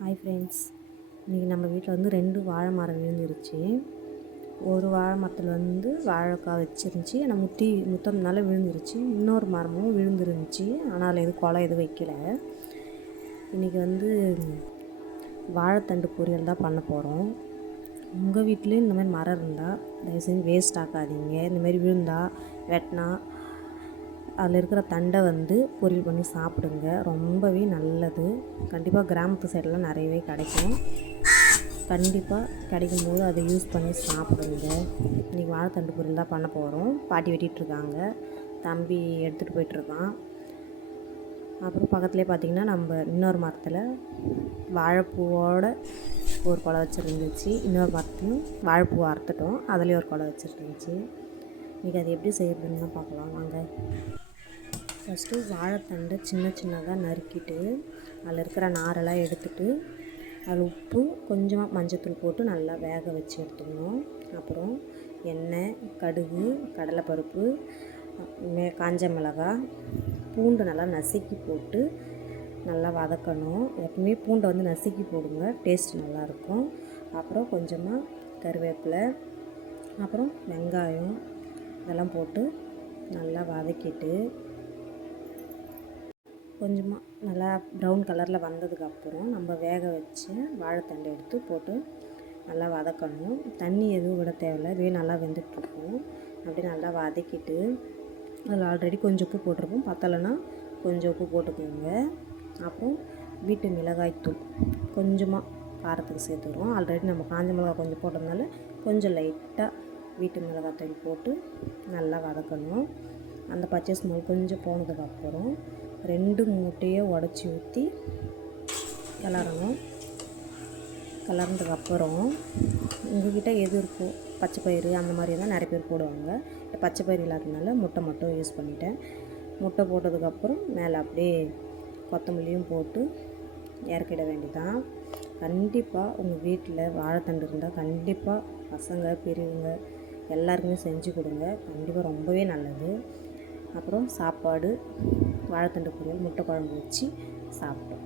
Hi friends, இன்றைக்கி நம்ம வீட்டில் வந்து 2 வாழை மரம் விழுந்துருச்சு. ஒரு வாழை மரத்தில் வாழைக்காய் வச்சுருந்துச்சி, ஆனால் முத்தம்னால விழுந்துருச்சு. இன்னொரு மரமும் விழுந்துருந்துச்சு, ஆனால் அதில் எதுவும் குலை எதுவும் வைக்கல. இன்றைக்கி வாழைத்தண்டு பொரியல் தான் பண்ண போகிறோம். உங்கள் வீட்லேயும் இந்த மாதிரி மரம் இருந்தால் தயவு செஞ்சு வேஸ்ட் ஆக்காதீங்க. இந்த மாதிரி விழுந்தால் வெட்டினா அதில் இருக்கிற தண்டை பொரியல் பண்ணி சாப்பிடுங்க, ரொம்பவே நல்லது. கண்டிப்பாக கிராமத்து சைடெலாம் நிறையவே கிடைக்கும். கண்டிப்பாக கிடைக்கும்போது அதை யூஸ் பண்ணி சாப்பிடுங்க. இன்றைக்கி வாழைத்தண்டு பொரியல் தான் பண்ண போகிறோம். பாட்டி வெட்டிகிட்ருக்காங்க, தம்பி எடுத்துகிட்டு போயிட்டுருக்கான். அப்புறம் பக்கத்துலேயே பார்த்திங்கன்னா நம்ம இன்னொரு மரத்தில் வாழைப்பூவோட ஒரு குலை வச்சுருந்துச்சு. இன்னொரு மரத்துலையும் வாழைப்பூ அறுத்துட்டோம், அதுலேயும் ஒரு குலை வச்சுருந்துச்சு. இன்றைக்கி அது எப்படி செய்கிறதுன்னு தான் பார்க்கலாம் வாங்க. ஃபஸ்ட்டு வாழைத்தண்டை சின்னதாக நறுக்கிட்டு அதில் இருக்கிற நாரெல்லாம் எடுத்துகிட்டு அதில் உப்பு கொஞ்சமாக மஞ்சத்தூள் போட்டு நல்லா வேக வச்சு எடுத்துக்கணும். அப்புறம் எண்ணெய், கடுகு, கடலைப்பருப்பு, காஞ்ச மிளகாய், பூண்டு நல்லா நசுக்கி போட்டு நல்லா வதக்கணும். எப்பவுமே பூண்டை நசுக்கி போடுங்க, டேஸ்ட் நல்லாயிருக்கும். அப்புறம் கொஞ்சமாக கருவேப்பிலை, அப்புறம் வெங்காயம் இதெல்லாம் போட்டு நல்லா வதக்கிட்டு கொஞ்சமாக நல்லா ப்ரௌன் கலரில் வந்ததுக்கப்புறம் நம்ம வேக வச்சு வாழைத்தண்டை எடுத்து போட்டு நல்லா வதக்கணும். தண்ணி எதுவும் விட தேவையில்லை, இதுவே நல்லா வெந்துட்டுருக்கும். அப்படியே நல்லா வதக்கிட்டு அதில் ஆல்ரெடி கொஞ்சம் உப்பு போட்டிருப்போம், பத்தலைன்னா கொஞ்சம் உப்பு போட்டுக்கோங்க. அப்புறம் வீட்டு மிளகாய்த்தூள் கொஞ்சமாக காரத்துக்கு சேர்த்துக்கிறோம். ஆல்ரெடி நம்ம காஞ்ச மிளகாய் கொஞ்சம் போட்டதுனால கொஞ்சம் லைட்டாக வீட்டு மிளகாய்த்தூள் போட்டு நல்லா வதக்கணும். அந்த பச்சை ஸ்மெல் கொஞ்சம் போனதுக்கப்புறம் 2 முட்டையை உடச்சி ஊற்றி கிளறணும். கிளறதுக்கப்புறம் உங்கள்கிட்ட எது இருக்கோ, பச்சை பயிறு அந்த மாதிரி தான் நிறைய பேர் போடுவாங்க. பச்சை பயிறு இல்லாததுனால முட்டை மட்டும் யூஸ் பண்ணிட்டேன். முட்டை போட்டதுக்கப்புறம் மேலே அப்படியே கொத்தமல்லியும் போட்டு இறக்கிட வேண்டியதான். கண்டிப்பாக உங்கள் வீட்டில் வாழைத்தண்டு இருந்தால் கண்டிப்பாக பசங்க பெரியவங்க எல்லாருக்குமே செஞ்சு கொடுங்க, கண்டிப்பாக ரொம்பவே நல்லது. அப்புறம் சாப்பாடு, வாழைத்தண்டு பொரியல், முட்டை குழம்பு வச்சு சாப்பிட்டோம்.